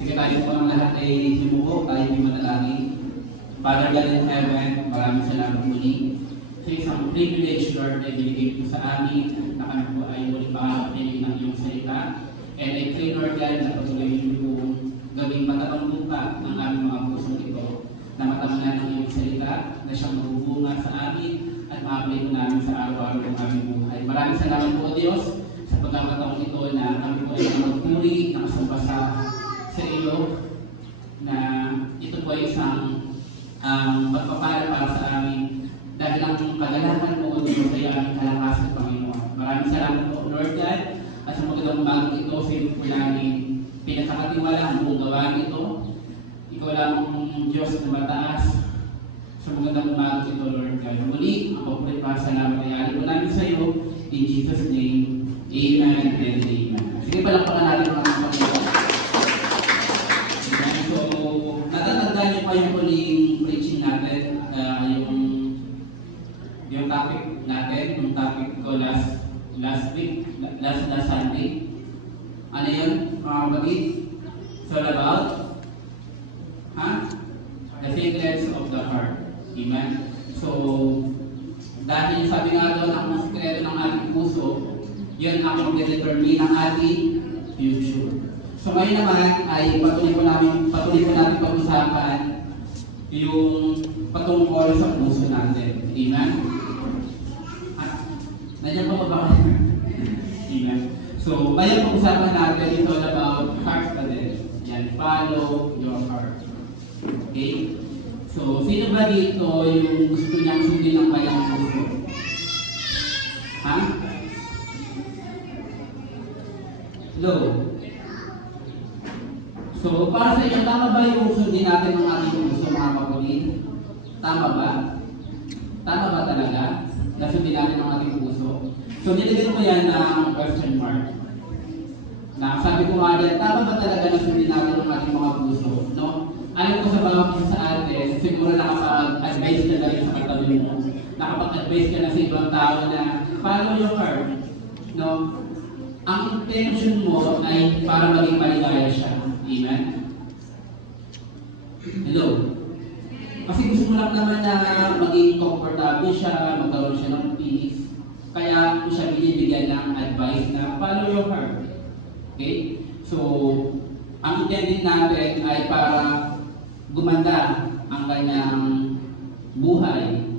Sige, tayo po ng lahat ay sumuko, tayo ay manalangin. Father God in heaven, maraming salamat muli sa isang privilege, Lord, na binigay po sa amin na kami po ay muli makakapinig ng iyong salita. And I pray, Lord God, na patuloy niyo po gawing matabang lupa ng aming mga pusong ito, na matamnan ng iyong salita, na siyang magbubunga sa amin at ma-apply po namin sa araw-araw ng aming buhay. Maraming salamat po, Diyos, sa pagkakataon ito na kami po ay magpuri ng kasambasa sa iyo, na ito po ay isang pagpapala para sa amin dahil ang kagalakan mo Diyos ay aming kalakasan, Panginoon. Maraming salamat po, Lord God, at sa magandang umagang ito sa iyo po namin pinagkakatiwala ang buong gawaan ito. Ikaw lang ang Diyos na mataas sa magandang umagang ito, Lord God. Muli, ang papulit para salamat ay alin po namin sa iyo. In Jesus' name, Amen and Amen. Sige, palakpakan natin mga Panginoon. Natatandaan niyo pa yung huling preaching natin, yung topic natin, yung topic ko last week, last Sunday. Ano yun, mga kapatid? It's all about the secrets of the heart. Amen? So, dahil sabi nga doon, ang sekreto ng ating puso, yun ang mag-determine ng ating future. So ngayon naman ay patuloy ko natin pag-usapan yung patungkol sa puso natin. Amen? Nandiyan pa ba kayo? Amen. So ngayon pag-usapan natin ito about heart pa din. Yan, follow your heart. Okay? So sino ba dito yung gusto niyang sundin ng kanyang puso? Ha? Hello? So, para sa inyo, tama ba yung sundin natin ng ating puso, mga kapatid? Tama ba? Tama ba talaga? Na sundin natin ng ating puso? So, nilagyan ko yan ng question mark. Na sabi ko nga yan, tama ba talaga na sundin natin ng ating mga puso? No? Alam ko sa bawat isa sa atin, siguro nakapag-advise ka na rin sa katabi mo. Nakapag-advise ka na sa ibang tao na follow your heart. No? Ang intention mo ay para maging maligaya siya. Amen? Hello? Kasi gusto mo lang naman na maging comfortable siya, magkaroon siya ng peace. Kaya ko siya binibigyan ng advice na follow your heart. Okay? So, ang intended natin ay para gumanda ang kanyang buhay.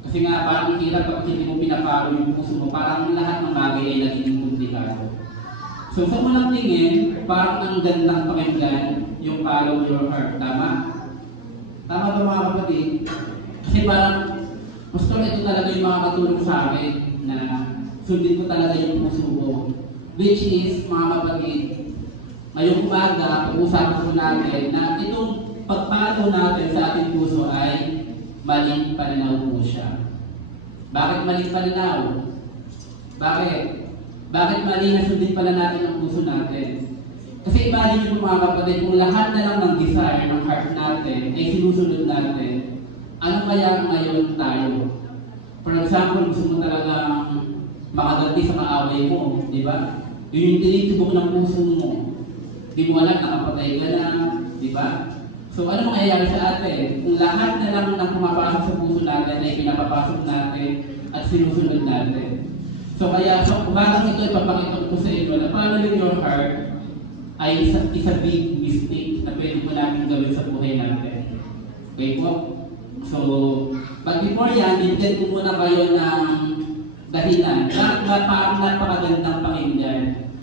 Kasi nga parang hirap kapag hindi mo pinapalo yung puso mo, parang lahat ng bagay ay naging komplikado. So sa unang tingin, parang ang gandang pakinggan yung follow your heart. Tama? Tama ba mga kapatid? Kasi parang, Pastor, ito talaga yung mga matulong sa akin na sundin ko talaga yung puso ko. Which is, mga kapatid, ngayong umaga, pag-usapan ko natin na itong pagpalo natin sa ating puso ay maling pananaw po siya. Bakit maling pananaw? Bakit? Bakit mali na sundin pala natin ang puso natin? Kasi imagine nyo mga kapatid, kung lahat na lang ng desire ng heart natin ay sinusunod natin, ano kaya ngayon tayo? For example, gusto mo talagang makaganti sa kaaway mo, di ba? Yun yung tinitibok ng puso mo. Di mo alam, nakapatay ka na, di ba? So ano mangyayari sa atin? Kung lahat na lang ng pumapasok sa puso natin ay pinapapasok natin at sinusunod natin. So kaya sa umagang ito, ipapakita ko sa inyo na following your heart ay isa big mistake na pwede mo namin gawin sa buhay natin. Okay po? So, but before yan, bibigyan ko muna kayo ng dahilan. Parang napakagandang pakinggan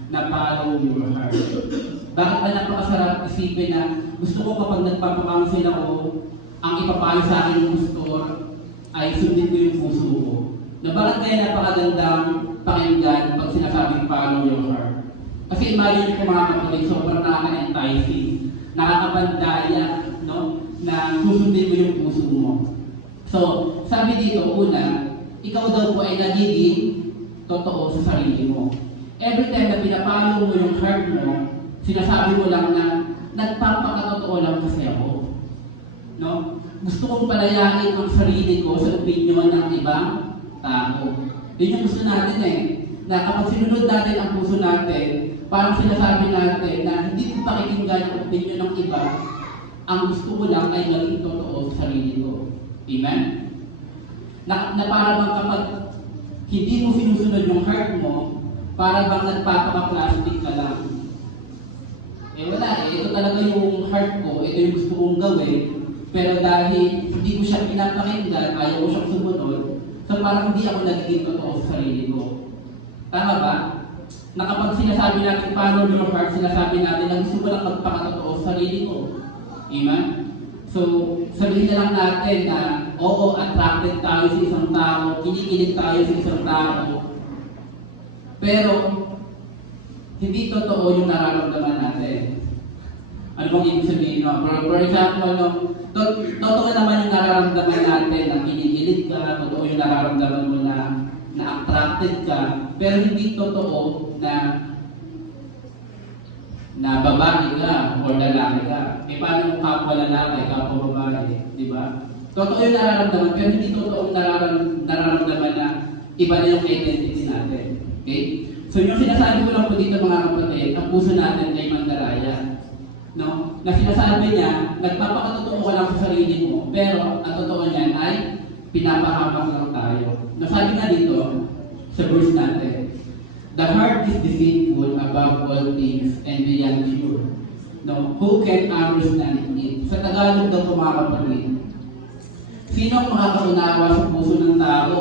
na follow your heart. Bakit ba napakasarap isipin na gusto ko kapag nagpapakamsin ako, ang ipapayo sa akin ng pastor ay sundin ko yung puso ko. Na bakit kaya napakagandang pakinggan pag sinasabing follow your heart? Kasi imagine ko mga kapatid, sobrang nakaka-enticing, nakakapandaya, no? Na susundin mo yung puso mo. So, sabi dito, una, ikaw daw po ay nagiging totoo sa sarili mo. Every time na pinapalo mo yung heart mo, sinasabi mo lang na nagpapakatotoo lang kasi ako. No? Gusto kong palayain ang sarili ko sa opinion ng ibang tao. Yun yung gusto natin na kapag sinunod natin ang puso natin, parang sinasabi natin na hindi ko pakikinggan ang opinion ng iba. Ang gusto ko lang ay maging totoo sa sarili ko. Amen? Na para bang kapag hindi mo sinusunod yung heart mo, para bang nagpapaka-plastic ka lang. Eh wala eh, ito talaga yung heart ko, ito yung gusto kong gawin, pero dahil hindi ko siya pinapakinggan, ayaw ko siyang sumunod, so parang hindi ako nagiging totoo sa sarili ko. Tama ba? Na kapag sinasabi natin follow your heart, sinasabi natin na gusto ko lang magpakatotoo sa sarili ko. Amen? So, sabihin na lang natin na oo, attracted tayo sa isang tao, kinikilig tayo sa isang tao, pero hindi totoo yung nararamdaman natin. Ano bang ibig sabihin? No? For example, no, totoo naman yung nararamdaman natin na kinikilig ka, totoo yung nararamdaman mo na attracted ka, pero hindi totoo na babae ka o lalaki ka. E paano yung kapwa lalaki, kapwa babae, di ba? Totoo yung nararamdaman, pero hindi totoo yung nararamdaman na iba na yung identity natin. Okay? So yung sinasabi ko lang po dito mga kapatid, ang puso natin ay mandaraya. No? Na sinasabi niya, nagpapakatotoo ka lang sa sarili mo, pero ang totoo niyan ay pinapahamak lang tayo. Nasabi nga dito, sa verse natin, the heart is deceitful above all things and beyond cure. No? Who can understand it? Sa Tagalog daw mga kapatid, sino ang makakaunawa sa puso ng tao?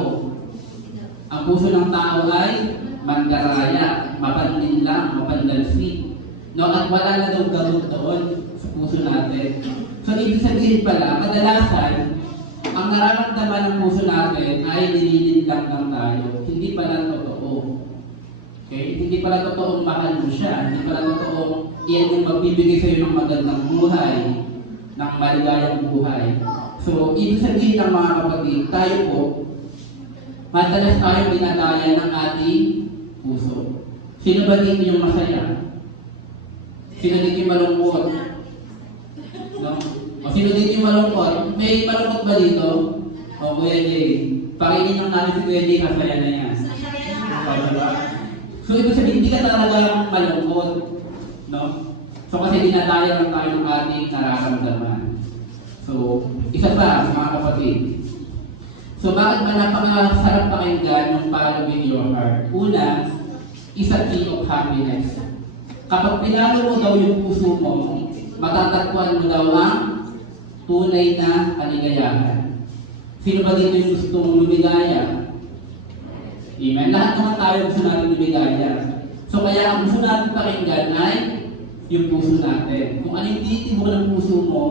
Ang puso ng tao ay mandaraya, mapanlin lang, mapandansik. No? At wala na daw gamot doon sa puso natin. So, ibig sabihin pala, kadalasan, ang nararamdaman ng puso natin ay nililin lang tayo. Hindi pala totoo. Okay? Hindi pala totoong mahal mo siya. Hindi pala totoong iyan yung magbibigay sa iyo ng magandang buhay, ng maligayang buhay. So, ibig sabihin ng mga kapatid, tayo po, madalas tayo dinadaya ng ating puso. Sino ba dito yung masaya? Sino dito yung malungkot? No? O sino dito yung malungkot? May malungkot ba dito? O Kuya Jay, pakinin lang natin si Kuya Jay, kasaya na yan. So, ibig sabihin, hindi ka talaga malungkot. No? So, kasi dinadaya lang tayo ng ating nararamdaman. So, isa pa, mga kapatid. So, bakit ba napakasarap pakinggan yung following your heart? Una, isa key of happiness. Kapag pinalo mo daw yung puso mo, matatagpuan mo daw ang tunay na kaligayahan. Sino ba dito yung gusto mong lumigaya? Amen? Lahat naman tayo gusto natin lumigaya. So, kaya ang gusto natin pakinggan ay yung puso natin. Kung ano yung titibok ng puso mo,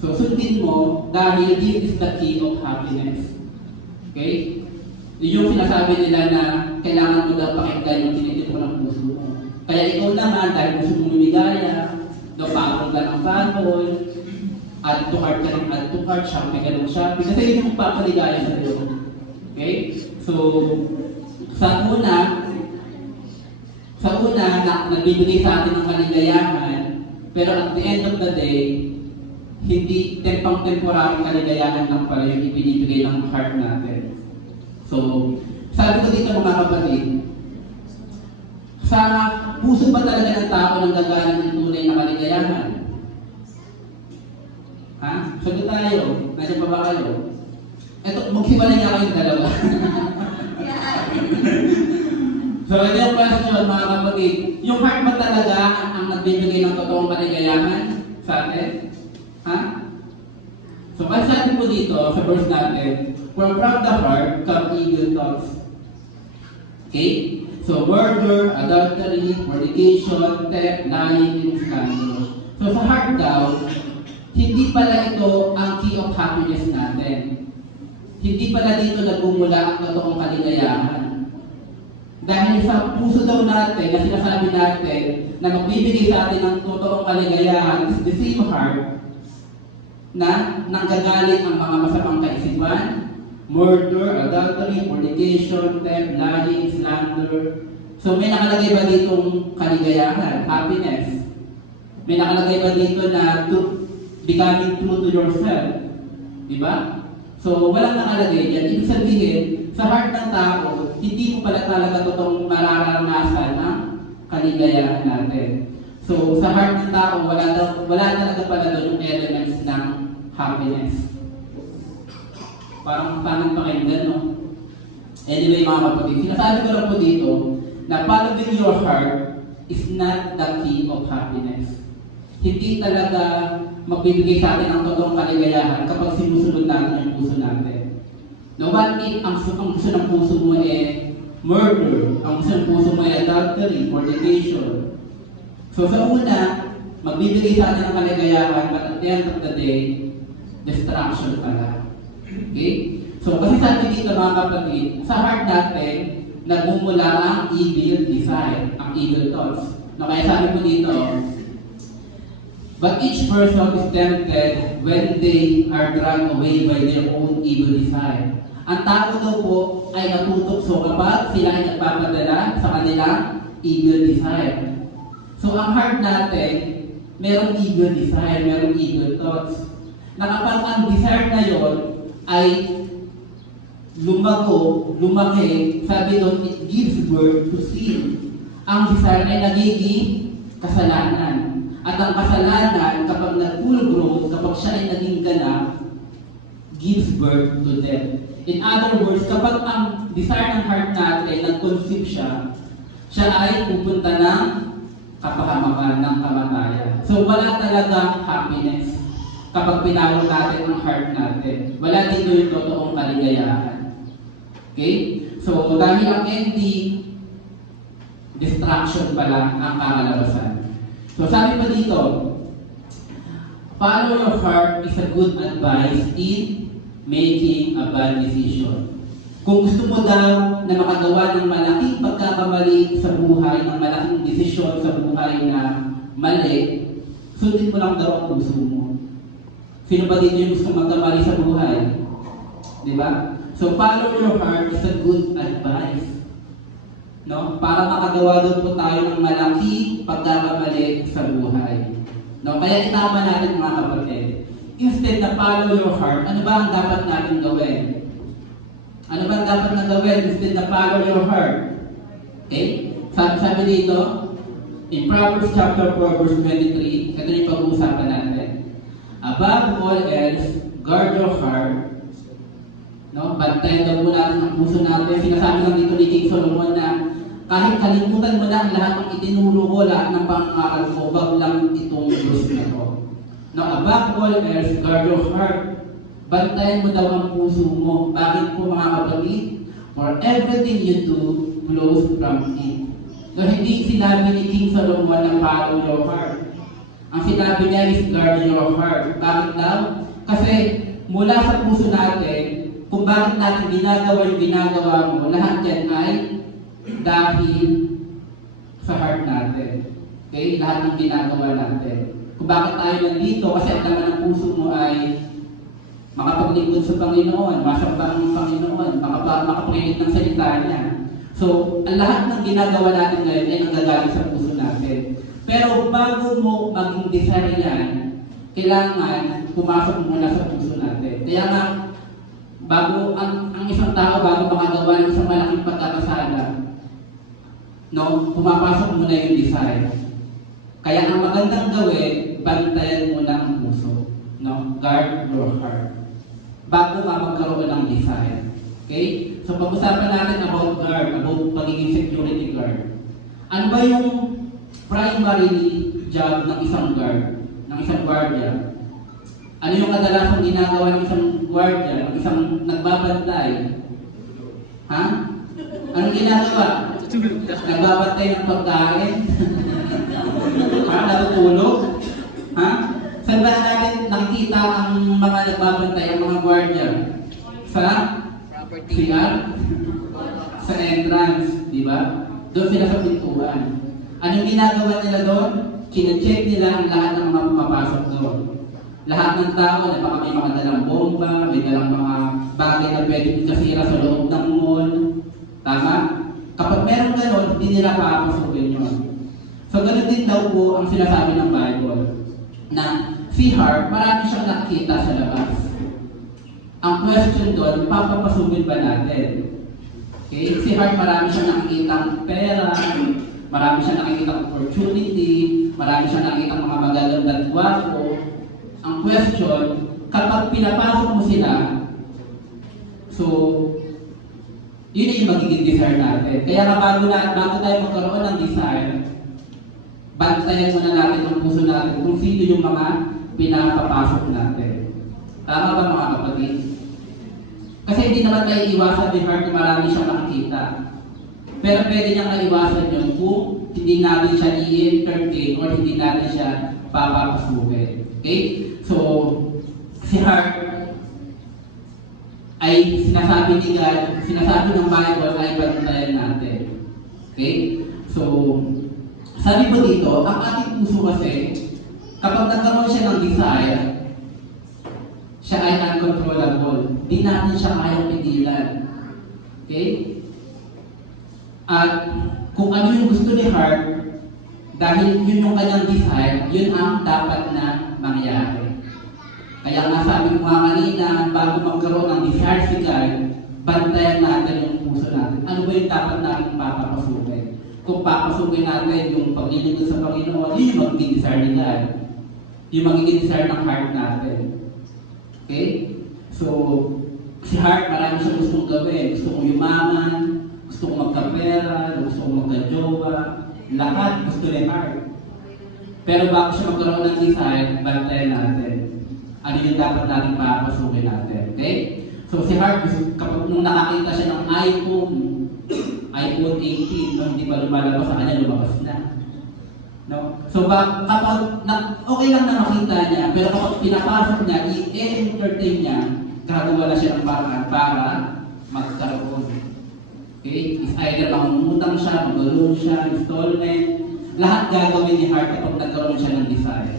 so sundin mo dahil this is the key of happiness. Okay? Yung sinasabi nila na kailangan mo daw pakinggan yung tinitibok ng puso mo. Kaya ikaw naman, dahil gusto mong lumigaya, napapag ka ng panol, add to cart ka ng add to cart, shopping ka ng shopping, kasi yun yung magpapaligaya sa iyo. Okay? So, sa una, nagbibigay sa atin ng kaligayahan, pero at the end of the day, hindi tempang-temporary kaligayahan lang pala yung ibinibigay ng heart natin. So, sabi ko dito mga kapatid, sa puso ba talaga ng tao nang gagaling ng tunay na kaligayahan? Ha? Sagot tayo. Nasaan pa ba kayo? Eto, maghiwalay nga kayong dalawa. So, ito yung question mga kapatid. Yung heart ba talaga ang nagbibigay ng totoong kaligayahan sa atin? Ha? So, sabi po dito sa verse natin, for from the heart come evil thoughts. Okay? So, murder, adultery, fornication, theft, lying, and scandal. So, sa heart daw, hindi pala ito ang key of happiness natin. Hindi pala dito nagmumula ang totoong kaligayahan. Dahil sa puso daw natin, na sinasabi natin, na magbibigay sa atin ng totoong kaligayahan, is the same heart, na nanggagaling ang mga masamang kaisipan, murder, adultery, fornication, theft, lying, slander. So may nakalagay ba ditong kaligayahan, happiness? May nakalagay ba dito na becoming true to yourself? Diba? So walang nakalagay yan. Ibig sabihin, sa heart ng tao, hindi mo pala talaga totoong mararanasan ang kaligayahan natin. So, sa heart ng tao, wala talaga pala doon yung elements ng happiness. Parang pakinggan, no? Anyway, mga kapatid, sinasabi ko lang po dito na following your heart is not the key of happiness. Hindi talaga magbibigay sa atin ang totoong kaligayahan kapag sinusunod natin yung puso natin. No, what if ang gusto ng puso mo murder, ang gusto ng puso mo adultery, fornication. So sa una, magbibigay sa atin ng kaligayahan, but at the end of the day, destruction pala. Okay? So kasi sabi dito mga kapatid, sa heart natin, nagmumula ang evil desire, ang evil thoughts. No, kaya sabi po dito, but each person is tempted when they are dragged away by their own evil desire. Ang tao daw po ay natutokso kapag sila ay nagpapadala sa kanilang evil desire. So ang heart natin, merong evil desire, merong evil thoughts. Na kapag ang desire na yon ay lumaki, sabi doon, it gives birth to sin. Ang desire ay nagiging kasalanan. At ang kasalanan, kapag nag-full growth, kapag siya ay naging ganap, gives birth to death. In other words, kapag ang desire ng heart natin, nag-conceive siya ay pupunta ng kapahamakan, ng kamatayan. So wala talagang happiness kapag pinawag natin ang heart natin. Wala dito yung totoong kaligayahan. Okay? So dahil ang ending, distraction pala ang kakalabasan. So sabi pa dito, follow your heart is a good advice in making a bad decision. Kung gusto mo daw na makagawa ng malaking pagkakamali sa buhay, ng malaking desisyon sa buhay na mali, sundin mo lang daw ang puso mo. Sino ba dito yung gusto magkamali sa buhay? Di ba? So follow your heart is a good advice. No? Para makagawa doon po tayo ng malaking pagkakamali sa buhay. No? Kaya itama natin mga kapatid. Instead na follow your heart, ano ba ang dapat natin gawin? Ano ba ang dapat na gawin instead na follow your heart? Okay? Sabi dito, in Proverbs chapter 4 verse 23, ito yung pag-uusapan natin. Above all else, guard your heart. No? Bantayan daw po natin ang puso natin. Sinasabi lang dito ni King Solomon na kahit kalimutan mo na lahat ng itinuro ko, lahat ng pangaral ko, wag lang itong verse na to. Now, above all else, guard your heart. Bantayan mo daw ang puso mo. Bakit po mga kapatid? For everything you do flows from it. So, hindi sinabi ni King Solomon na follow your heart. Ang sinabi niya is guard your heart. Bakit daw? Kasi mula sa puso natin, kung bakit natin ginagawa yung ginagawa mo, lahat yan ay dahil sa heart natin. Okay? Lahat ng ginagawa natin. Kung bakit tayo nandito, kasi ang laman ng puso mo ay makapaglingkod sa Panginoon, masambang ng Panginoon, makapakinig ng salita niya. So, ang lahat ng ginagawa natin ngayon ay nanggagaling sa puso natin. Pero bago mo maging desire yan, kailangan pumasok muna sa puso natin. Kaya nga, bago ang isang tao, bago makagawa ng isang malaking pagkakasala, no, pumapasok muna yung desire. Kaya ang magandang gawin, bantayan muna ang puso. No? Guard your heart. Bago magkaroon ng desire. Okay? So pag-usapan natin about guard, about pagiging security guard. Ano ba yung primary job ng isang guard, ng isang guardia? Ano yung kadalasang ginagawa ng isang guardia, ng isang nagbabantay? Ha? Anong ginagawa? Nagbabantay ng pagkain? Ha? Natutulog? Ha? Saan ba natin nakikita ang mga nagbabantay, ang mga guardia? Sa CR? Sa entrance, di ba? Doon sila sa pintuan. Anong ginagawa nila doon? Kina-check nila ang lahat ng mga pumapasok doon. Lahat ng tao na baka may mga dalang bomba, may dalang mga bagay na pwedeng ikasira sa loob ng mall. Tama? Kapag meron gano'n, hindi nila papasukin yun. So gano'n din daw po ang sinasabi ng Bible na si heart, marami siyang nakikita sa labas. Ang question doon, papapasukin ba natin? Okay? Si heart, marami siyang nakikita pera, marami siyang nakikita opportunity, marami siyang nakikita mga magagandang gwapo. Ang question, kapag pinapasok mo sila, so, yun yung magiging desire natin. Kaya nga bago tayo magkaroon ng desire, bantayan muna natin ang puso natin kung sino yung mga pinapapasok natin. Tama ba mga kapatid? Kasi hindi naman tayo iwasan ni heart na marami siyang makikita. Pero pwede niyang naiwasan yun kung hindi natin siya i-entertain or hindi natin siya papapasukin. Okay? So, si heart ay sinasabi ni God, sinasabi ng Bible ay bantayan natin. Okay? So, sabi po dito, ang ating puso kasi, kapag nagkaroon siya ng desire, siya ay uncontrollable. Di natin siya kayang pigilan. Okay? At kung ano yung gusto ni heart, dahil yun yung kanyang desire, yun ang dapat na mangyari. Kaya nga sabi ko nga kanina, bago magkaroon ng desire si God, bantayan natin yung puso natin. Ano ba yung dapat natin papapasukin? Kung papasukin natin yung paglilingkod sa Panginoon, yun yung magiging desire ni God. Yung magiging desire ng heart natin. Okay? So, si heart, marami siyang gustong gawin. Gusto kong yumaman, gusto kong magkapera, gusto kong magka-jowa. Lahat gusto ni heart. Pero bago siya magkaroon ng desire, bantayan natin. Ano yung dapat natin papasukin natin. Okay? So, si heart, kapag nung nakakita siya ng iPhone 18, no, hindi pa lumalabas sa kanya, lumabas na. No? So, kapag okay lang na makita niya, pero kapag pinapasok niya, i-entertain niya, gagawa na siya ng paraan para magkaroon. Okay? Is either mangungutang siya, mag-loan siya, installment, lahat gagawin ni heart kapag nagkaroon siya ng desire.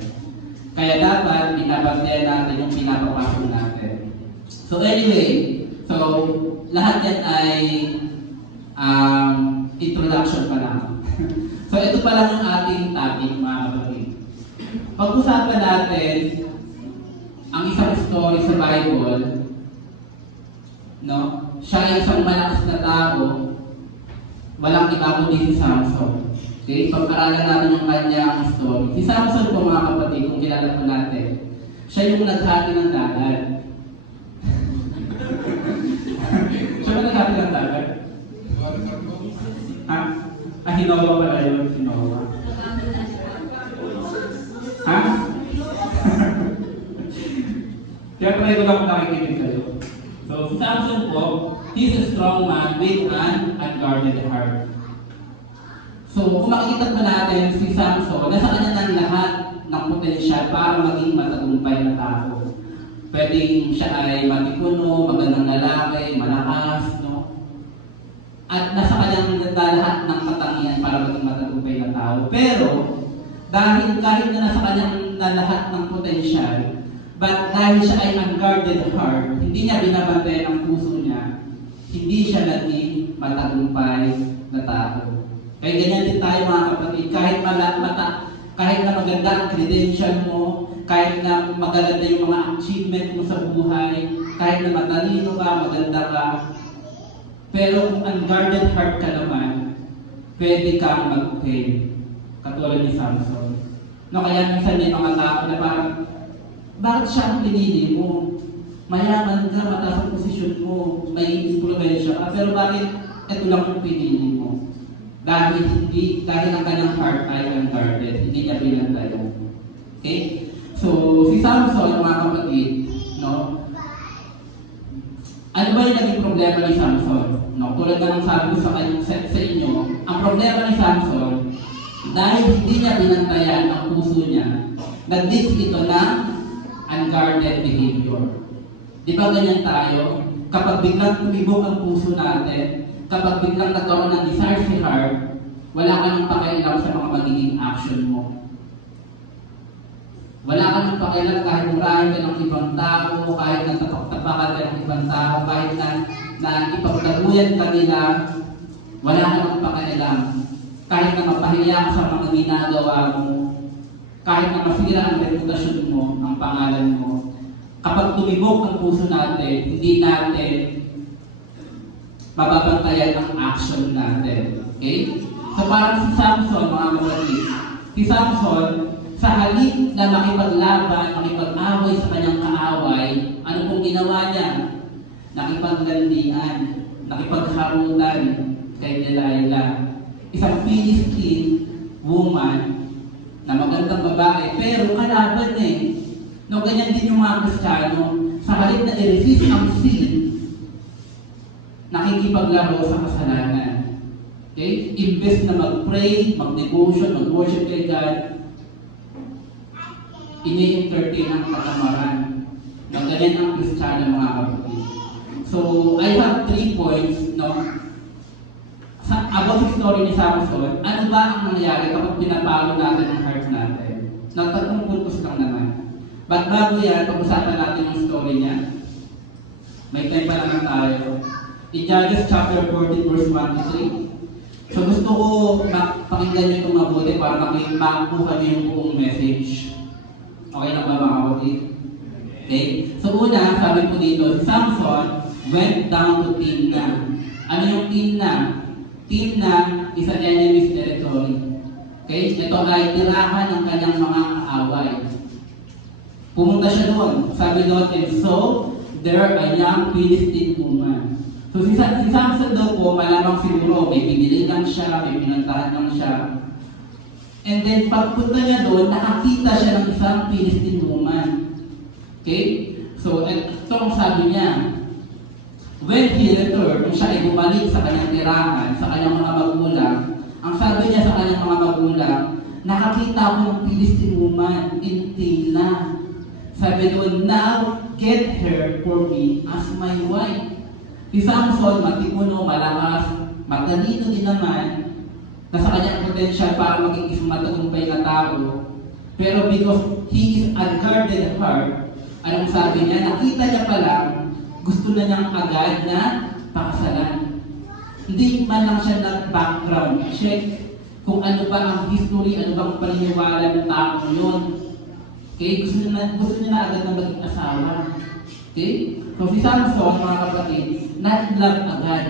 Kaya dapat, binabantayan natin yung pinapapasok natin. So anyway, so lahat yan ay introduction pa lang. So ito pa lang yung ating topic, mga kapatid. Pag-usapan natin ang isang story sa Bible, no? Siya ay isang malakas na tao, walang iba kundi si Samson. Okay, pag-aralan natin yung kanyang story. Si Samson po mga kapatid, kung kilala po natin, siya yung naghati ng dagat. Siya ba naghati ng dagat? Ha? Hinowa pala yun, Hinowa. Ha? Kaya pala ito lang kung nakikinig kayo. So, si Samson po, he's a strong man with an unguarded heart. So, kung makikita pa natin si Samson, nasa kanya ng lahat ng potensyal para maging matagumpay na tao. Pwedeng siya ay matipuno, magandang lalaki, malakas, no? At nasa kanyang lahat ng katangian para maging matagumpay na tao. Pero, dahil kahit na nasa kanyang lahat ng potensyal, but dahil siya ay unguarded heart, hindi niya binabantayan ang puso niya, hindi siya naging matagumpay na tao. Kaya ganyan din tayo mga kapatid, kahit na maganda ang credential mo, kahit na maganda yung mga achievement mo sa buhay, kahit na matalino ka, maganda ka, pero kung unguarded heart ka naman, pwede kang mag-fail. Katulad ni Samson. No, kaya minsan may mga tao na parang, bakit siya ang pinili mo? Mayaman ka, mataas ang posisyon mo, may influensya ka, pero bakit ito lang yung pinili mo? Dahil ang kanyang heart ay unguarded, hindi niya binantayan. Okay? So, si Samson, mga kapatid, no? Ano ba yung naging problema ni Samson? No? Tulad na ng sabi ko sa inyo, ang problema ni Samson, dahil hindi niya binantayan ang puso niya, nag-lead ito ng unguarded behavior. Di ba ganyan tayo? Kapag biglang tumibok ang puso natin, kapag biglang nagkaroon ng desire si heart, wala ka nang pakialam sa mga magiging action mo. Wala ka nang pakialam kahit murahin ka ng ibang tao, kahit nagtapak-tapakan ka ng ibang tao, kahit na ipagtaguyan ka nila, wala ka nang pakialam. Kahit na mapahiya ka sa mga ginagawa mo, kahit na masira ang reputasyon mo, ang pangalan mo, kapag tumibok ang puso natin, hindi natin mababantayan ang action natin. Okay? So parang si Samson, mga kapatid, si Samson, sa halip na makipaglaban, makipag-away sa kanyang kaaway, ano pong ginawa niya? Nakipaglandian, nakipagharutan kay Delilah. Isang Philistine woman na magandang babae, pero kalaban eh. No, ganyan din yung mga Kristiyano, sa halip na i-resist ang sin, nakikipaglaro sa kasalanan. Okay? Imbes na mag-pray, mag-devotion, mag-worship kay God, ini-entertain ang katamaran. No, ganyan ang Kristiyano, mga kapatid. So, I have 3 points, no? About the story ni Samson, ano ba ang nangyari kapag pinapalo natin ang heart natin? Nagtatlong puntos lang naman. But bago yan, pag-usapan natin yung story niya. May time pa naman tayo. In Judges chapter 14, verse 1 to 3. So gusto ko pakinggan nyo itong mabuti para makuha nyo yung buong message. Okay lang ba mga kapatid? Okay? So una, sabi po dito, si Samson went down to Timna. Ano yung Timna? Timna is an enemy's territory. Okay? Ito ay tirahan ng kanyang mga kaaway. Pumunta siya doon. Sabi doon, and so, there a young Philistine woman. So si Samson daw po, malamang siguro, may pinili lang siya, may pinuntahan lang siya. And then, pagpunta niya doon, nakakita siya ng isang Philistine woman. Okay? So, ito ang sabi niya. When he returned, kung siya ay bumalik sa kanyang tirahan, sa kanyang mga magulang, ang sabi niya sa kanyang mga magulang, nakakita ko ng Philistine woman in Timna. Sabi doon, now get her for me as my wife. Si Samson, matipuno, malakas, matalino din naman, na sa kanyang potential para maging isang matagumpay na tao. Pero because he is a guarded heart, anong sabi niya? Nakita niya pa lang, gusto na niyang agad na pakasalan. Hindi man lang siya nag-background check kung ano ba ang history, ano bang paniniwala ng tao yun. Okay? Gusto niya na agad na maging asawa. Okay? So si Samson, mga kapatid, not-love agad.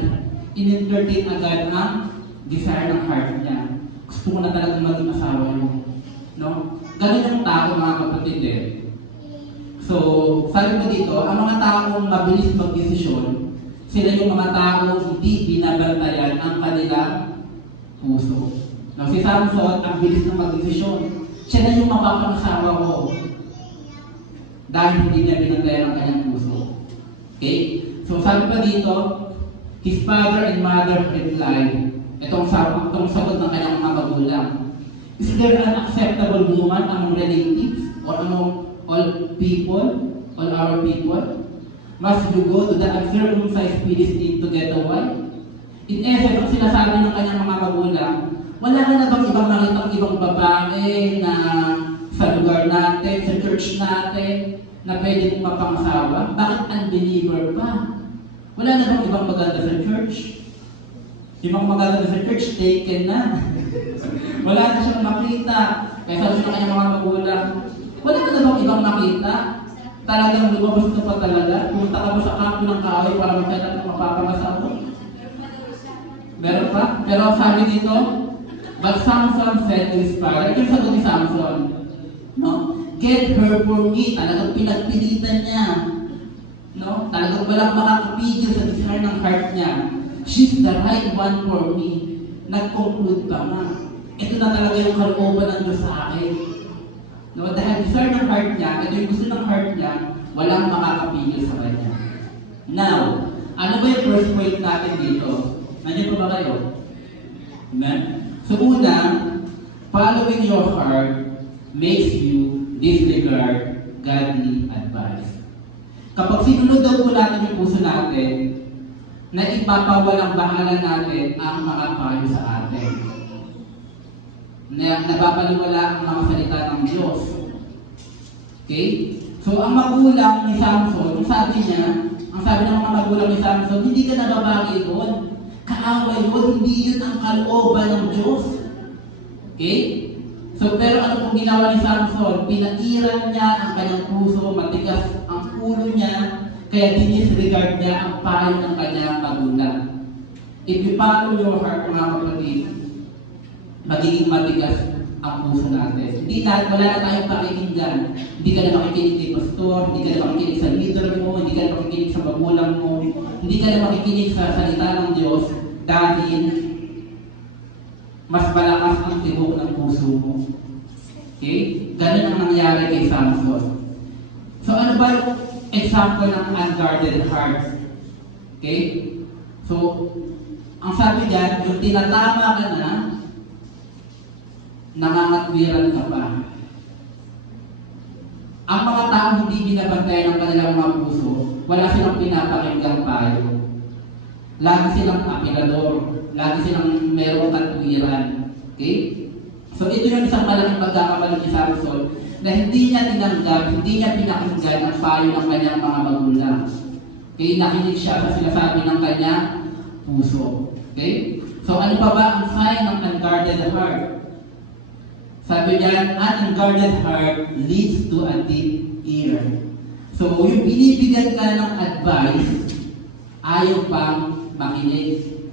In-entertain agad ang desire ng heart niya. Gusto ko na talagang maging asawa niyo. No? Ganun yung tao, mga kapatid eh. So, sabi ko dito, ang mga taong mabilis mag-desisyon, sila yung mga taong hindi binabantayan ang kanilang puso. Now, si Samson, ang bilis na mag-desisyon. Siya na yung mapapangasawa ko. Dahil hindi niya binantayan ang kanyang puso. Okay? So, sabi pa dito, his father and mother replied, itong sagot ng kanyang mga magulang. Is there an acceptable woman among relatives or among all people, all our people? Must you go to the uncircumcised Philistine to get a wife? In essence, ang sinasabi ng kanyang mga magulang, wala ka na bang ibang makitang ibang babae na sa lugar natin, sa church natin, na pwede mong mapangasawa? Bakit unbeliever pa? Wala na bang ibang maganda sa church? Yung mga maganda sa church, taken na. Wala na siyang makita. Kaya sabi ng kanyang mga magulang, wala ka na bang ibang makita? Talagang lumabas ka pa talaga? Pumunta ka ba sa kampo ng kahoy para magkailan ng mapapangasawa? Meron pa? Pero sabi dito, but Samson said to his father, ito yung sagot ni Samson, no? Get her for me. Talagang pinagpilitan niya. No? Talagang walang makakapigil sa desire ng heart niya. She's the right one for me. Nag-conclude pa nga. Ito na talaga yung kalooban ng Diyos sa akin. No? Dahil desire ng heart niya, ito yung gusto ng heart niya, walang makakapigil sa kanya. Now, ano ba yung first point natin dito? Nandiyan pa ba kayo? Amen? So una, following your heart makes you disregard godly advice. Kapag sinunod daw po natin yung puso natin, na ipapawalang bahala natin ang mga payo sa atin. Na nababaliwala ang mga salita ng Diyos. Okay? So ang magulang ni Samson, ang sabi ng mga magulang ni Samson, hindi ka nababagay doon. Kaaway yun, hindi yun ang kalooban ng Diyos. Okay? So pero ano pong ginawa ni Samson? Pinakiran niya ang kanyang puso, matigas ang ulo niya, kaya dinisregard niya ang payo ng kanyang magulang. If you follow your heart, mga kapatid, magiging matigas ang puso natin. Wala na tayong pakikinggan. Hindi ka na makikinig kay pastor, hindi ka na makikinig sa leader mo, hindi ka na makikinig sa magulang mo, hindi ka na makikinig sa salita ng Diyos dahil mas malakas ang tibok ng puso mo. Okay? Ganun ang nangyari kay Samson. So ano ba yung example ng unguarded heart? Okay? So, ang sabi dyan, yung tinatama ka na, nangangatwiran ka pa. Ang mga tao hindi binabantayan ng kanilang mga puso, wala silang pinapakinggang payo. Lagi silang apilador, lagi silang merong katwiran. Okay? So ito yung isang malaking pagkakamali ni Samson na hindi niya tinanggap, hindi niya pinakinggan ang payo ng kanyang mga magulang. Okay? Nakinig siya sa sinasabi ng kanyang puso. Okay? So ano pa ba ang sign ng unguarded heart? Sabi niyan, an unguarded heart leads to a deep ear. So yung binibigyan ka ng advice, ayaw pang makinig.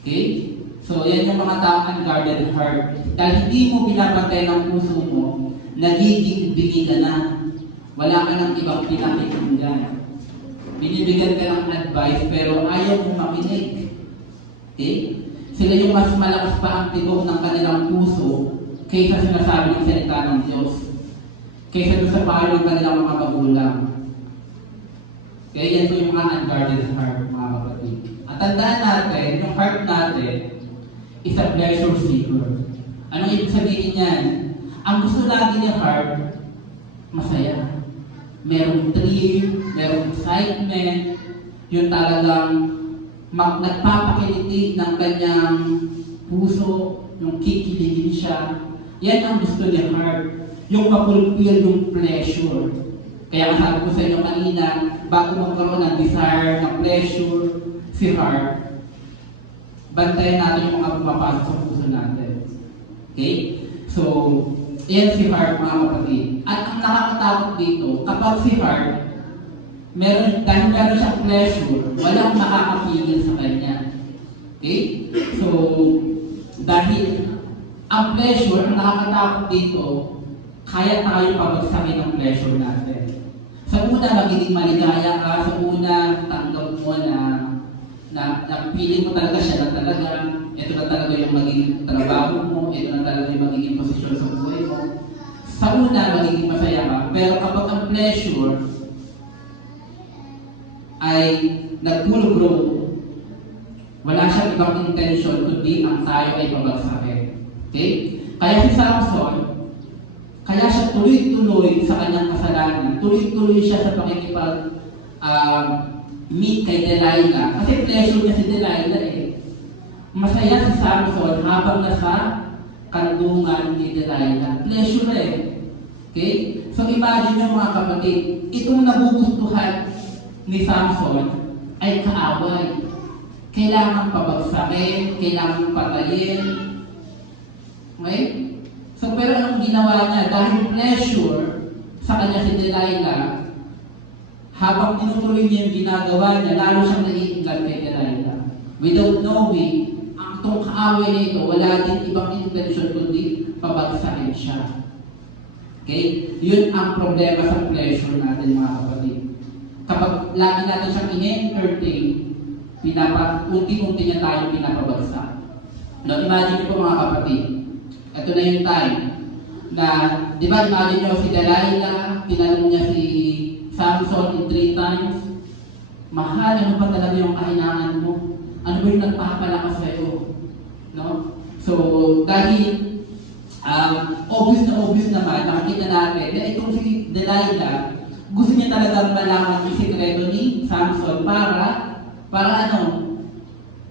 Okay? So yan yung mga taong unguarded heart. Dahil hindi mo pinapantay ng puso mo, nagiging bingi ka na. Wala ka ng ibang pinakikinggan. Binibigyan ka ng advice pero ayaw mong makinig. Okay? Sila yung mas malakas pa ang tibok ng kanilang puso kaysa sinasabi ng salita ng Diyos. Kaysa doon sa payo ng kanilang mga magulang. Kaya yan po yung mga unguarded heart, mga kapatid. At tandaan natin, yung heart natin is a pleasure seeker. Anong ibig sabihin yan? Ang gusto lagi ng heart, masaya. Merong thrill, merong excitement, yung talagang nagpapakiliti ng kanyang puso, yung kikiligin siya. Yan ang gusto niya heart. Yung mapulpil yung pleasure. Kaya sabi ko sa inyo kanina, bago magkaroon ng desire, ng pleasure, si heart, bantayan natin yung mga pumapasok sa puso natin. Okay? So, yan si heart, mga kapatid. At ang nakakatakot dito, kapag si heart, dahil meron siyang pleasure, walang makakapigil sa kanya. Okay? So, dahil ang pleasure, ang nakakatakot dito, kaya tayo pabagsakin ng pleasure natin. Sa una, magiging maligaya ka. Sa una, tanggap mo na feeling mo talaga siya na talaga. Ito na talaga yung magiging trabaho mo. Ito na talaga yung magiging posisyon sa buhay mo. Sa una, magiging masaya ka. Pero kapag ang pleasure ay nag-grow, wala siyang ibang intention kundi ang tayo ay pabagsakin. Okay? Kaya si Samson, kaya siya tuloy-tuloy sa kanyang kasalanan. Tuloy-tuloy siya sa pakikipag-meet kay Delilah. Kasi pleasure niya si Delilah eh. Masaya si Samson habang nasa kandungan ni Delilah. Pleasure eh. Okay? So imagine nyo mga kapatid, itong nagugustuhan ni Samson ay kaaway. Kailangan pabagsakin, kailangan patayin. Okay? So, pero anong ginawa niya? Dahil pleasure sa kanya si Delilah, habang tinutuloy niya yung ginagawa niya, lalo siyang nag-iingat kay Delilah. Without knowing, ang itong kaaway nito, wala din ibang intention kundi pabagsakin siya. Okay? Yun ang problema sa pleasure natin, mga kapatid. Kapag lagi natin siyang in-entertain, unti-unti niya tayo pinapabagsak. Now, imagine niyo po mga kapatid, ito na yung time na, di ba, imagine nyo si Delilah, tinanong niya si Samson in 3 times, mahal, ano pa talaga yung kahinaan mo? Ano ba yung nagpapalakas sa'yo? No? So, dahil obvious naman, nakikita natin na itong si Delilah, gusto niya talagang malaman yung sikreto ni Samson para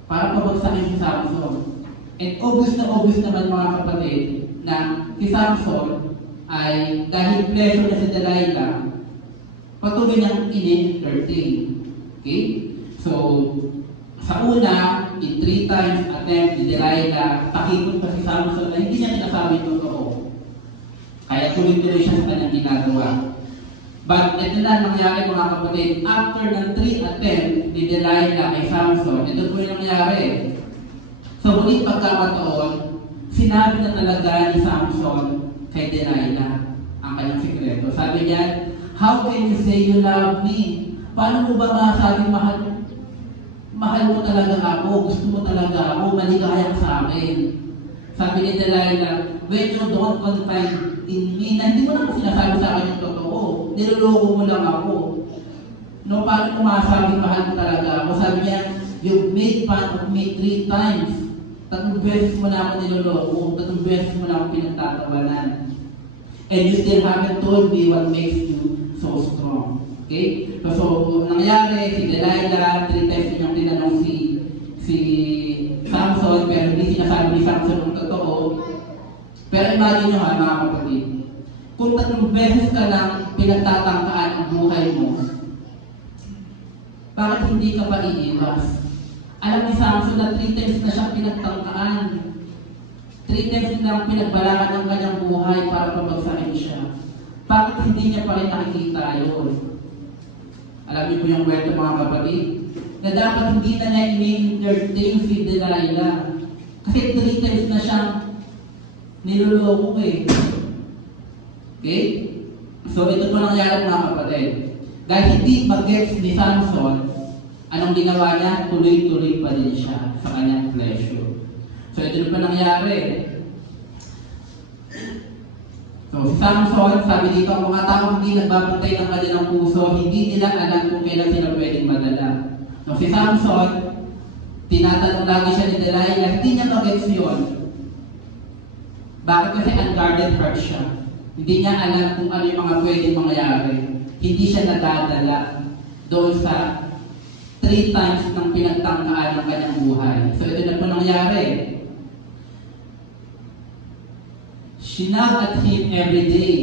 pabagsakin si Samson. And obvious naman mga kapatid na si Samson ay dahil pleasure na si Delilah, patuloy niyang in-entertain. Okay? So, sa una, in 3 times attempt ni Delilah, takipot pa si Samson na hindi niya sinasabi yung totoo. Kaya tuloy-tuloy siya sa kanyang ginagawa. But ito na nangyari mga kapatid, after ng 3 attempt ni Delilah kay Samson, ito po yung nangyari. So, muling pagkakataon, sinabi na talaga ni Samson kay Delilah ang kanyang sikreto. Sabi niya, "How can you say you love me?" Paano mo ba masasabing mahal mo talaga ako, gusto mo talaga ako, maligaya ka sa akin? Sabi ni Delilah, "When you don't confide in me," na hindi mo naman sinasabi sa akin yung totoo, niloloko mo lang ako. No, paano mo masasabing mahal mo talaga ako? Sabi niya, "You've made fun of me 3 times. 3 beses mo na ako niloloko, 3 beses mo na ako pinagtatawanan. And you still haven't told me what makes you so strong." Okay? So nangyari, si Delilah, 3 times niyang tinanong si Samson, pero hindi sinasabi ni Samson ang totoo. Pero imagine nyo ha, mga kapatid, kung 3 beses ka lang pinagtatangkaan ang buhay mo, bakit hindi ka pa iiwas? Alam ni Samson na 3 times na siyang pinagtangkaan. 3 times na pinagbalangan ng kanyang buhay para pabagsakin siya. Bakit hindi niya pa rin nakikita yun? Alam niyo po yung kwento, mga kapatid, na dapat hindi na niya i-entertain si Delilah. Kasi 3 times na siyang niloloko eh. Okay? So ito po nangyari, mga kapatid. Dahil hindi mag-gets ni Samson, anong ginawa niya? Tuloy-tuloy pa din siya sa kanyang pleasure. So ito po nangyari. So si Samson, sabi dito, ang mga tao hindi nagbabantay ng kanilang puso, hindi nila alam kung kailan sila pwedeng madala. So si Samson, tinatanong lagi siya ni Delilah, hindi niya mag-gets yun. Bakit? Kasi unguarded heart siya. Hindi niya alam kung ano yung mga pwedeng mangyayari. Hindi siya nadadala doon sa 3 times ng pinagtangkaan ng kanyang buhay. So ito na po nangyari. She nagged at him every day.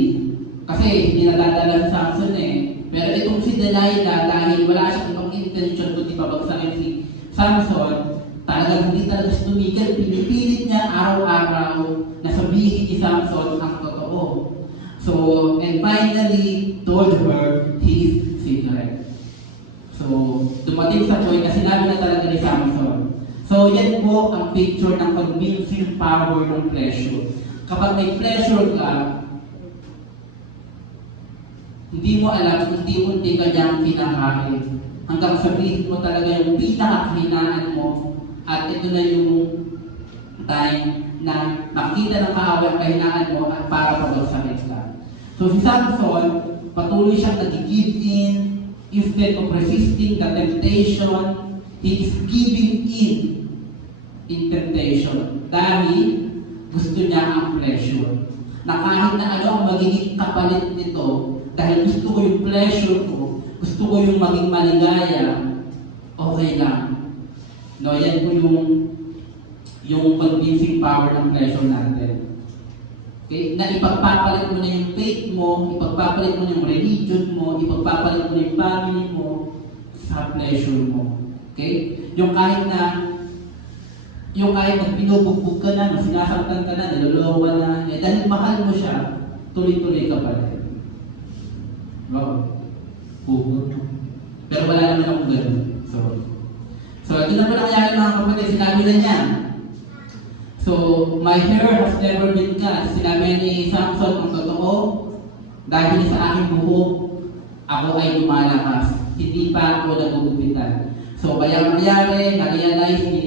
Kasi hindi nadadala si Samson eh. Pero itong si Delilah, dahil wala siyang ibang intention kundi pabagsakin si Samson, talagang hindi talaga siya tumigil. Pinipilit niya araw-araw na sabihin ni Samson ang totoo. So, and finally, told her his secret. So, dumating sa point na sinabi na talaga ni Samson. So, yan po ang picture ng convincing power ng pleasure. Kapag may pleasure ka, hindi mo alam, unti-unti ka niyang kinakain. Hanggang sabihin mo talaga yung pinakahinaan mo, at ito na yung time na makita ng kaaway ang kahinaan mo at para pabagsakin ka. So si Samson, patuloy siyang nag-give in, instead of resisting the temptation, he is giving in temptation. Dahil gusto niya ang pleasure. Na kahit na ano ang magiging kapalit nito, dahil gusto ko yung pleasure ko, gusto ko yung maging maligaya, okay lang. No, yan po yung convincing power ng pleasure natin. Okay? Na ipagpapalit mo na yung faith mo, ipagpapalit mo na yung religion mo, ipagpapalit mo na yung family mo sa pleasure mo. Okay? Yung kahit na binubugbog ka na, sinasaktan ka na, nilolowa na, eh, dahil mahal mo siya, tuloy-tuloy ka pa rin. No? Hugot. Pero wala naman akong ganun. So, ito na po nangyari, mga kapatid, sinabi na niya. So, my hair has never been cut. Sinabi ni Samson ang totoo, dahil sa aking buhok, ako ay lumalakas. Hindi pa ako nagugupitan. So, kaya nangyari, na-realize ni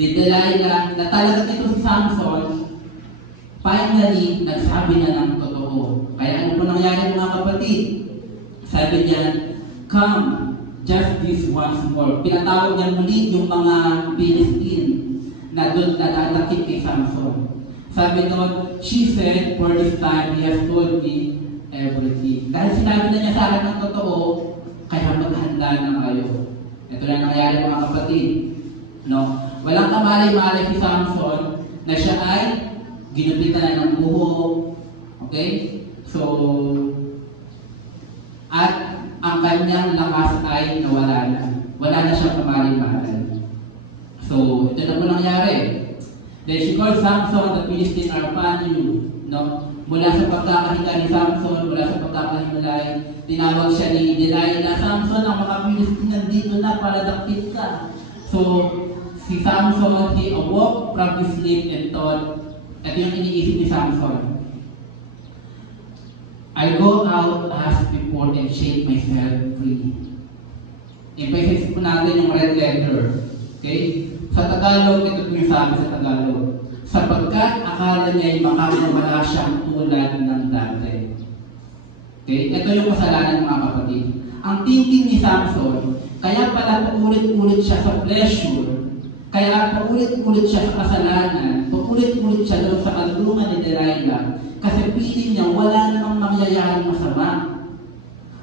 Delilah na talaga ito si Samson, finally, nagsabi na ng totoo. Kaya ano po nangyari, mga kapatid? Sabi niya, "Come, just this once more." Pinatawag niya muli yung mga Philistine na doon nadadakip kay Samson. Sabi doon, "She said, for this time, he has told me everything." Dahil sinabi na niya sa akin ng totoo, kaya maghanda na kayo. Ito na nangyari, mga kapatid. No? Walang kamalay-malay si Samson na siya ay ginupitan na ng buhok. Okay? So, at ang kanyang lakas ay nawala na. Wala na siyang kamalay-malay. So, ito na po nangyari. Then she called Samson, the Philistine are upon you. No? Mula sa pagkakahiga ni Samson, mula sa pagkakahimulay, tinawag siya ni Delilah, "Samson, ang mga Philistine nandito na para dakpit ka." So, Si Samson, he awoke from his sleep and thought, ito yung iniisip ni Samson, I'll go out as before and shake myself free. Ipaisip po natin yung red letter. Okay? Sa Tagalog, ito po yung sabi sa Tagalog. Sapagkat akala niya ay makakawala siyang tulad ng dati. Okay? Ito yung kasalanan mga kapatid. Ang thinking ni Samson, kaya pala paulit-ulit siya sa pleasure, kaya paulit-ulit siya sa kasalanan, paulit-ulit siya doon sa kalungan ni Delilah, kasi piling niya wala namang mangyayaring masama.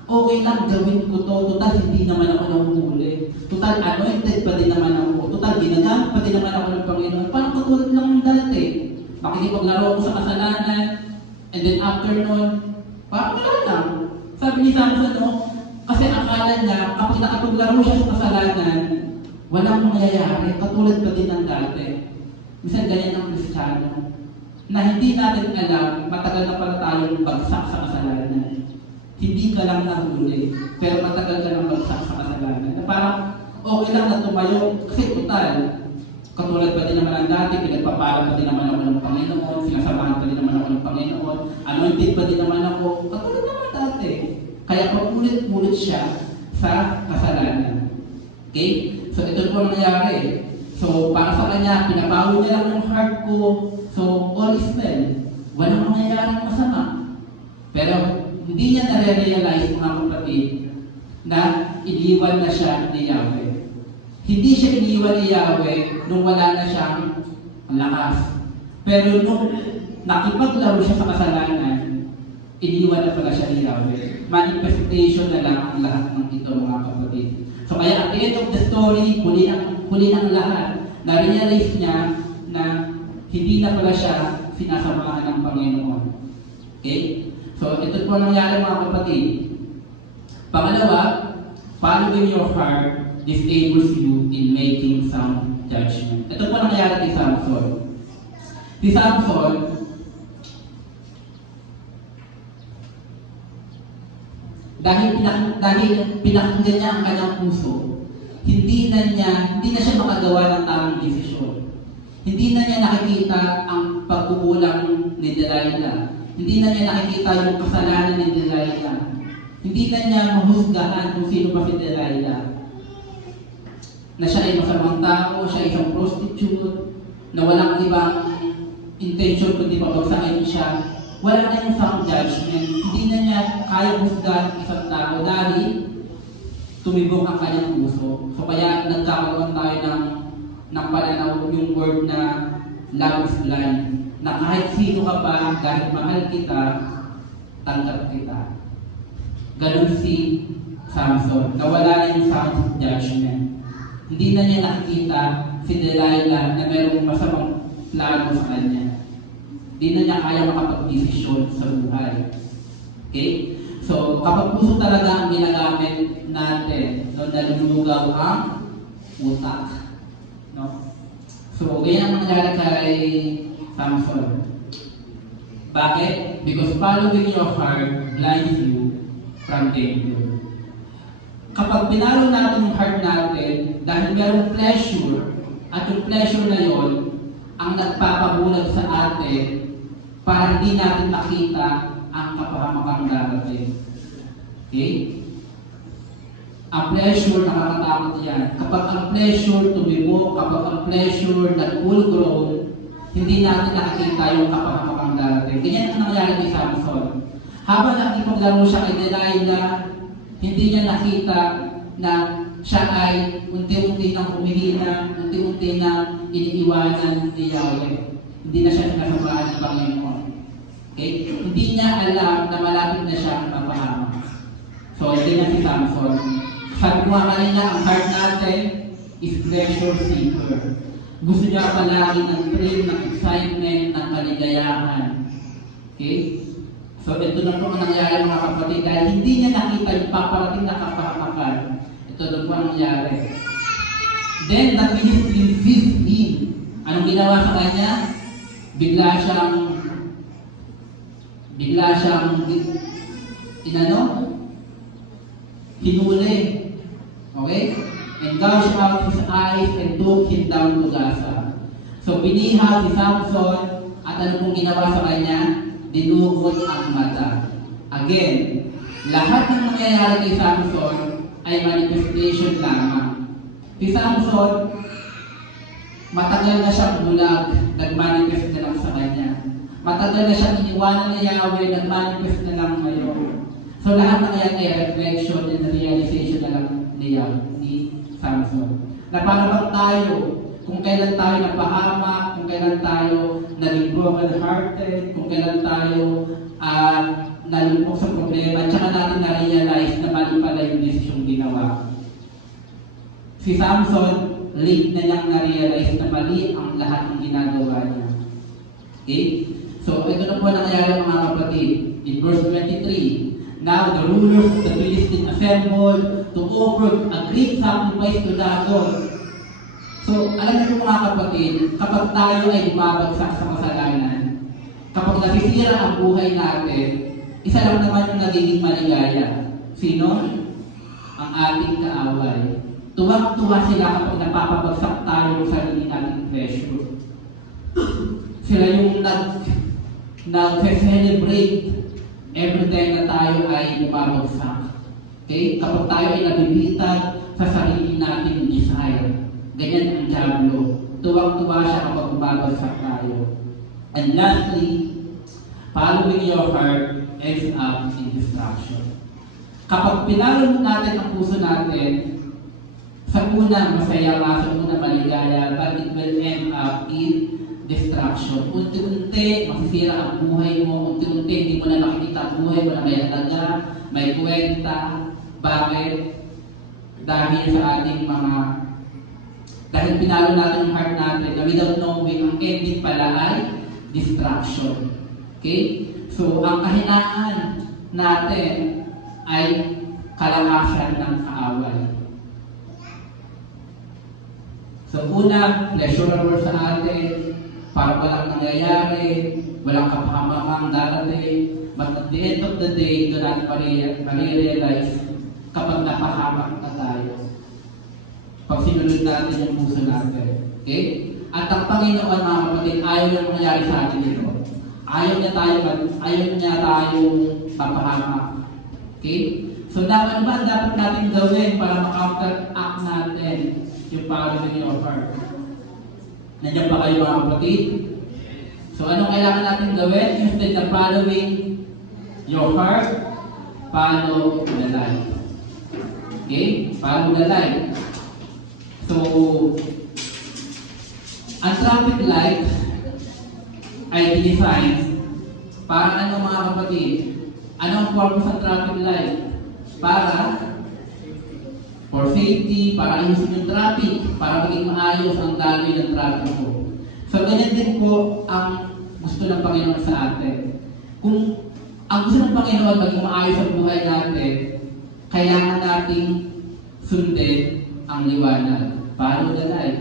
Okay lang, gawin ko to. Total, hindi naman ako nahuhuli. Total, anointed pa din naman ako. Total, ginagamit pa din naman ako ng Panginoon. Parang katulad lang ng dati. Makikipaglaro ako sa kasalanan. And then after nun, parang gano'n lang. Sabi ni Samson, no? Kasi akala niya, kapag nakapaglaro siya sa kasalanan, walang mangyayari. Katulad pa din ng dati. Minsan ganyan ang Kristiyano. Na hindi natin alam, matagal na pala tayong bagsak sa kasalanan. Hindi ka lang nahuli, pero matagal ka nang bagsak sa kasalanan. Na parang okay lang na tumayo, kasi total, katulad pa din naman ang dati, pinagpapala pa din naman ako ng Panginoon, sinasamahan pa din naman ako ng Panginoon, anointed pa din naman ako, katulad naman dati. Kaya paulit-ulit siya sa kasalanan. Okay? So ito po nangyayari. So para sa kanya, pinabawi niya lang yung heart ko, so all is well. Walang mangyayaring masama. Pero hindi niya nare-realize mga kapatid na iniwan na siya ni Yahweh. Hindi siya iniwan ni Yahweh nung wala na siyang lakas. Pero nung nakipaglaro siya sa kasalanan, iniwan na pala siya ni Yahweh. Manifestation na lang ang lahat ng ito mga kapatid. So kaya at the end of the story, huli ng lahat, na-realize niya na hindi na pala siya sinasamahan ng Panginoon. Okay? So, ito po nangyari mga kapatid. Pangalawa, following your heart disables you in making sound judgment. Ito po nangyari kay Samson. Si Samson, dahil pinakinggan niya ang kanyang puso, hindi na siya makagawa ng tamang desisyon. Hindi na niya nakikita ang pagkukulang ni Delilah. Hindi na niya nakikita yung kasalanan ni Delilah. Hindi na niya mahusgahan kung sino ba si Delilah. Na siya ay masamang tao, siya ay isang prostitute, na walang ibang intention kundi pabagsakin siya. Wala na yung sound judgment. Hindi na niya kaya husgahan isang tao dahil tumibok ang kanyang puso. So kaya nagkakaroon tayo ng pananaw yung word na love is blind. Na kahit sino ka pa, kahit mahal kita, tanggap kita. Ganun si Samson, nawala na yung sound judgment. Hindi na niya nakikita si Delilah na mayroong masamang plano sa kanya. Hindi na niya kaya makapag-desisyon sa buhay. Okay? So, kapag puso talaga ang ginagamit natin, no, nalulugaw ang utak. No? So, ganyan ang nangyari kay Samson. Bakit? Because following your heart blinds you from danger. Kapag pinalo natin yung heart natin, dahil merong pleasure, at yung pleasure na yon ang nagpapabulag sa atin para hindi natin makita ang kapahamakang darating. Okay? Ang pleasure, nakakatakot yan. Kapag ang pleasure tumibok, kapag ang pleasure nag-full grown, hindi natin nakikita yung kapahamakang darating. Ganyan ang nangyari kay Samson. Habang nakipaglaro siya kay Delilah, hindi niya nakita na siya ay unti-unti nang humihina, unti-unti nang iniiwanan ni Yahweh. Hindi na siya sinasamaan ng Panginoon. Okay? Hindi niya alam na malapit na siya mapahamak. So, hindi na si Samson. Sabi ko kanina, ang heart natin is pleasure seeker. Gusto niya palagi ng thrill, ng excitement, ng kaligayahan. Okay? So, ito na po ang nangyari mga kapatid. Dahil hindi niya nakita yung paparating na kapahamakan. Ito na po ang nangyari. Then, the ministry seized him. Anong ginawa sa kanya? Bigla siyang hinuli. Okay? and gouged out his eyes and took him down to Gaza. So binihaw si Samson at ano pong ginawa sa kanya? Dinukot ang mata. Again, lahat ng nangyayari kay Samson ay manifestation lamang. Si Samson, matagal na siyang bulag, nag-manifest na lang sa kanya. Matagal na siyang iniwanan ni Yahweh, nag-manifest na lang ngayon. So lahat ng yan ay reflection and realization na lang ni Samson. Na para bang tayo, kung kailan tayo napahamak, kung kailan tayo naging broken-hearted, kung kailan tayo nalulupok sa problema, tsaka natin na-realize na mali pala yung decision ginawa. Si Samson, late na niyang na-realize na mali ang lahat ng ginagawa niya. Okay? So, ito na po nangyayari mga kapatid. In verse 23, now the rulers of the Philistines assembled to offer a great sacrifice to Dagon. So, alam niyo mga kapatid, kapag tayo ay bumabagsak sa kasalanan, kapag nasisira ang buhay natin, isa lang naman yung nagiging maligaya. Sino? Ang ating kaaway. Tuwag-tuwa sila kapag napapabagsak tayo sa sarili nating treasure. Sila yung nag-celebrate every time na tayo ay bumabagsak. Okay? Kapag tayo ay nabibitag sa sarili nating desire. Ganyan ang Diablo. Tuwag-tuwa siya kapag bumabagsak tayo. And lastly, following your heart ends up in destruction. Kapag pinalo natin ang puso natin, sa una masaya ka, sa una maligaya, but it will end up in destruction. Unti-unti masisira ang buhay mo, unti-unti hindi mo na makikita ang buhay mo na may halaga, may kwenta. Bakit? Dahil sa ating dahil pinalo natin ang heart natin na without knowing, ang ending pala ay distraction. Okay? So, ang kahinaan natin ay kalakasan ng kaaway. So, una, pleasurable sa atin, para walang nangyayari, walang kapahamangang darating, but at the end of the day, ito natin marirealize kapag napahamak na tayo. Pag sinunod natin yung puso natin. Okay? At ang Panginoon, mga kapatid, ayaw na mangyari sa atin ito. Ayaw niya tayong papahamak. Okay? So, dapat natin gawin para ma-counteract natin yung following your heart. Nandiyan pa kayo mga kapatid? So, anong kailangan natin gawin? Instead of following your heart, follow the light. Okay? Follow the light. So, ang traffic light ay design para ano mga kapatid? Anong purpose ng traffic light? Para for safety, para ayusin yung traffic, para maging maayos ang daloy ng traffic mo. So, ganyan din po ang gusto ng Panginoon sa atin. Kung ang gusto ng Panginoon maging maayos ang buhay natin, kailangan nating sundin ang liwanag. Follow the light.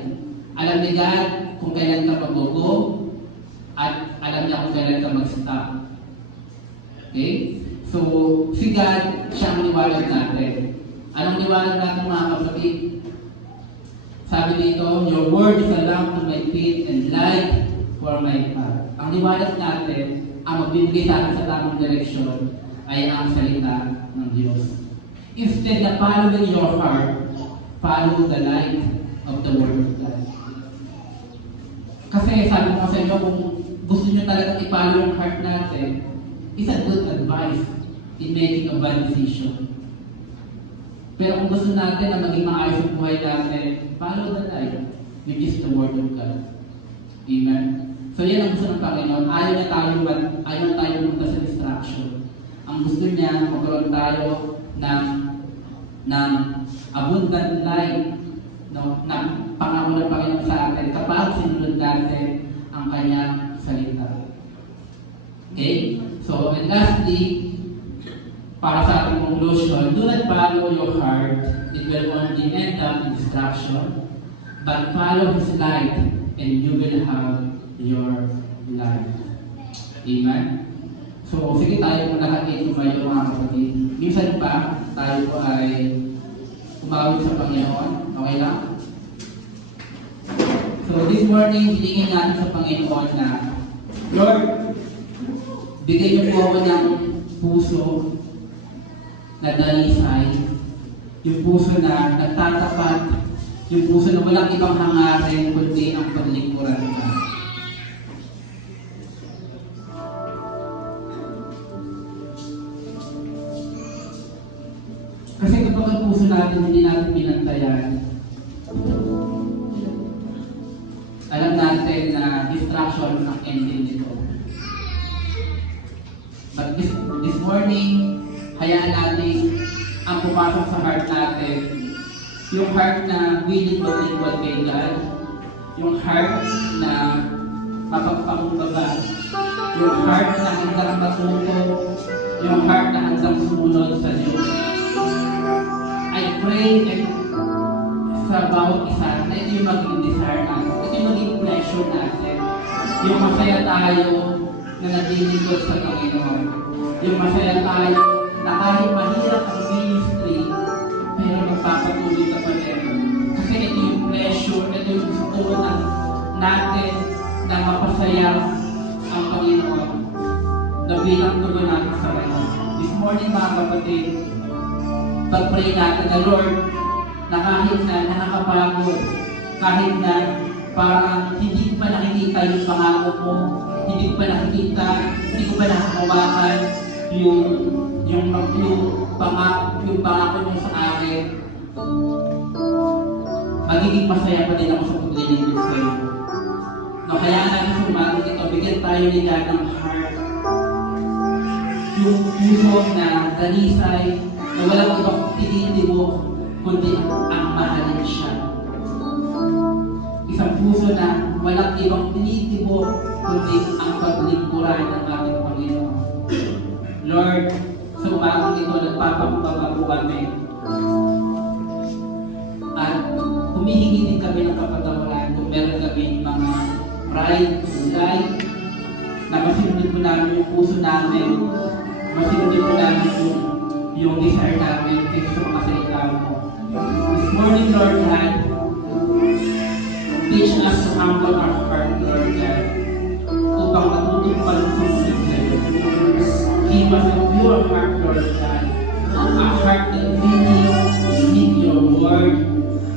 Alam ni God kung kailan ka mag-go at alam niya kung kailan ka mag-stop. Okay? So, si God, siya ang liwanag natin. Anong liwanag natin mga kapatid? Sabi dito, your word is a lamp to my feet and light for my path. Ang liwanag natin, ang magbibigay sa atin sa tamang direksyon ay ang salita ng Diyos. Instead na following your heart, follow the light of the Word of God. Kasi sabi ko sa inyo, kung gusto nyo talaga i-follow yung heart natin, it's a good advice in making a bad decision. Pero kung gusto natin na maging maayos ang buhay natin, follow the light, which is the Word of God. Amen? So yan ang gusto ng Panginoon. Ayaw tayo pumunta sa distraction. Ang gusto niya, magkaroon tayo ng abundant light, no, na pangako ng Panginoon sa atin kapag sinunod natin ang kanyang salita. Okay? So, and lastly, para sa ating conclusion, do not follow your heart. It will only end up in destruction. But follow His light and you will have your life. Amen? So, sige tayo kung nakakit tumayo mga kapatid. Minsan pa, tayo po ay umawit sa Panginoon. Okay lang? So this morning, hilingin natin sa Panginoon na, Lord, bigay niyo po ako ng puso na dalisay, yung puso na nagtatapat, yung puso na walang ibang hangarin kundi ang paglingkuran ka. Kasi kapag ang puso natin hindi natin pinantayan, alam natin na distraction ang ending nito. But this morning, hayaan natin ang pumasok sa heart natin, yung heart na willing maglingkod kay God, yung heart na mapagpakumbaba, yung heart na handang matuto, yung heart na handang sumunod sa Diyos. I pray and sa bawat isa na ito yung maging desire natin, ito yung maging pleasure natin, yung masaya tayo na naglilingkod sa Panginoon, yung masaya tayo na kahit mahirap ang ministry, pero magpapatuloy ka pa rin. Kasi ito yung pleasure, ito yung gusto natin na mapasaya ang Panginoon na bilang tuloy natin sa Kanya. This morning mga kapatid, pag-pray natin na Lord, na kahit na nakakapagod, kahit na parang hindi ko pa nakikita yung pangako mo, hindi ko pa nakikita, hindi ko pa nakakawakan yung pangako mo sa akin, magiging masaya pa din ako sa paglilingkod sa iyo. No, kaya natin sa umagang ito, bigyan tayo ni God ng heart, yung puso na dalisay, na walang ibang tinitibok, kundi ang mahalin siya. Isang puso na walang ibang tinitibok, kundi ang paglingkuran ng ating Panginoon. Lord, sa umagang ito, nagpapakumbaba po kami. At humihingi din kami ng kapatawaran kung meron kami mga pride, kulay, na masinunod po namin yung puso namin, masinunod po namin yung desire namin kasi sa mga salita mo. This morning, Lord God, teach us to humble our heart, Lord God, upang matutong palusunod sa iyo. Give us a pure heart, Lord God, a heart that really needs your word,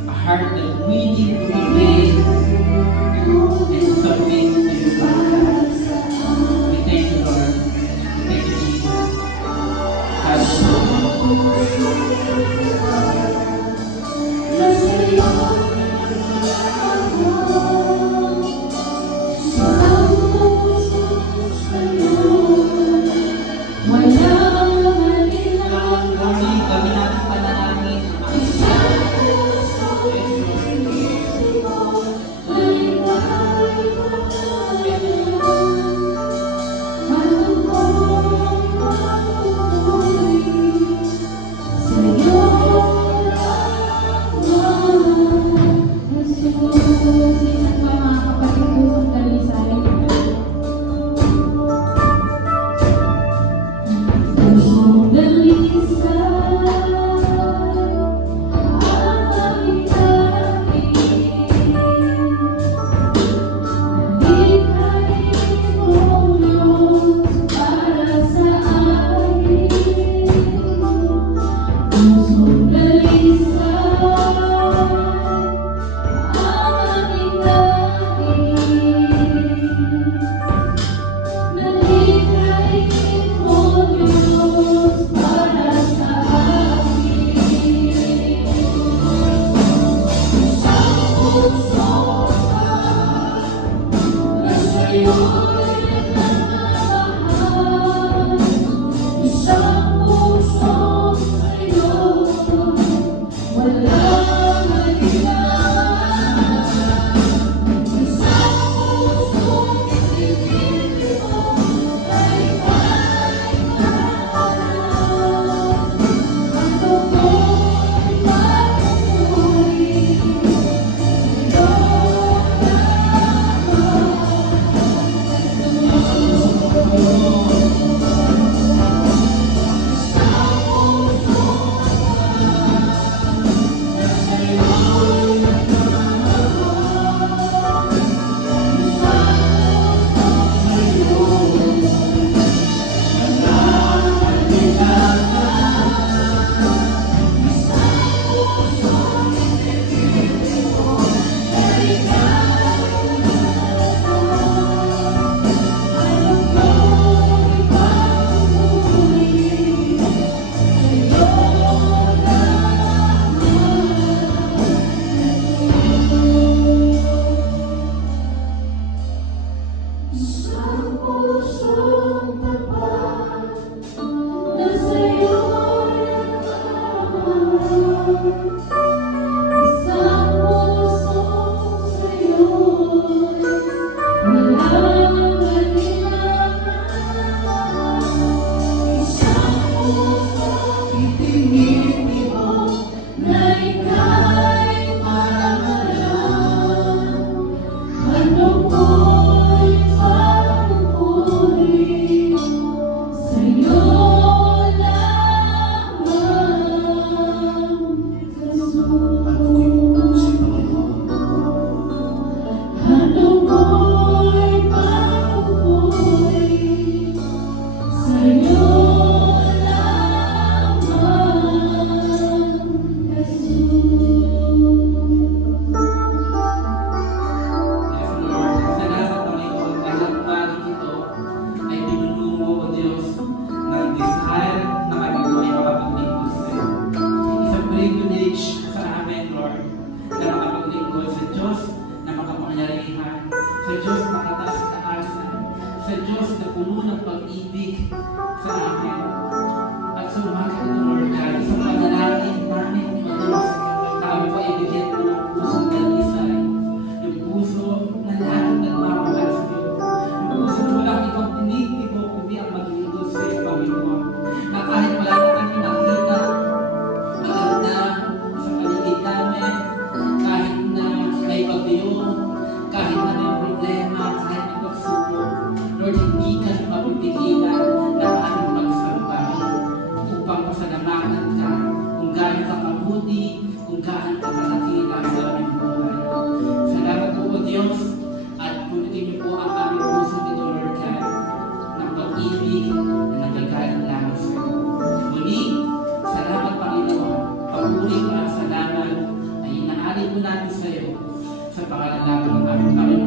a heart that really obeys and submits to you, Lord God. We thank you, Lord. We thank you, Jesus. pag-ibig sa amin. At sa umaga ito, Lord God, isang panalangin namin, O Diyos, kami po ay bigyan mo ng pusong dalisay, yung puso na laging nagmamahal sa iyo, yung puso na walang ibang tinitibo, kundi ang maglingkod sa iyo, Panginoon, na kahit wala na kami nakita, maganda sa paligid namin, kahit na may pagbiyo, kahit na may problema, kahit may pagsubok, Lord, hindi ka mapipigilan na aming pagsamba upang pasalamatan ka kung gaano ka mabuti, kung gaano ka kalakila sa aming buhay. Salamat po, O Diyos, at punitin niyo po ang aming puso dito, Lord God, ng pag-ibig na nagagaling lamang sa iyo. Muli, salamat, Panginoon. Papuri ko ang salamat ay inaali po natin sa iyo sa pangalan namin ng aming Panginoon